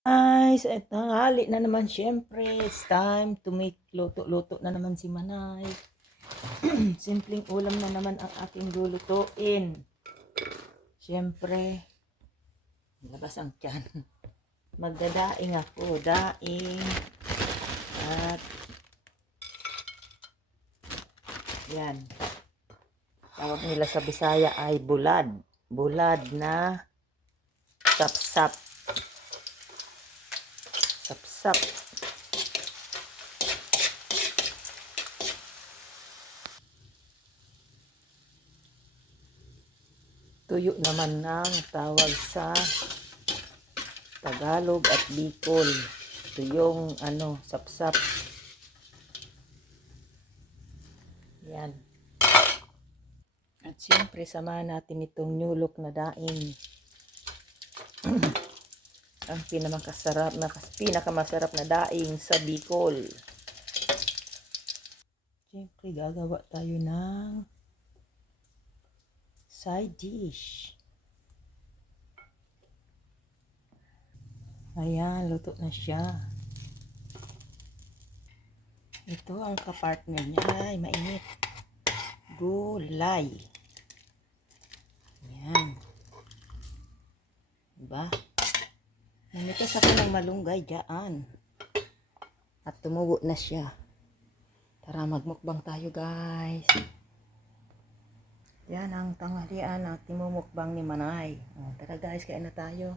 Guys, tanghali na naman siyempre. It's time to make luto-luto na naman si Manay. Simpleng ulam na naman ang aking lulutuin. Siyempre, labas ang tiyan. Magdadaing ako, daing. At yan. Tawag nila sa Bisaya ay bulad. Bulad na sapsap. Sapsap. Tuyo naman ng tawag sa Tagalog at Bicol. Ito yung sapsap. Yan. At siyempre samahan natin itong nyulok na daing. Ang pinakamasarap na daing sa Bicol. Siyempre gagawa tayo ng side dish. Ayan, luto na siya. Ito ang kapartner niya ay mainit. Gulay. Ayan. Diba? Namitas ako ng malunggay dyan. At tumubo na siya. Tara, magmukbang tayo guys. Yan ang tanghalian at timumukbang ni Manay. Tara guys, kain na tayo.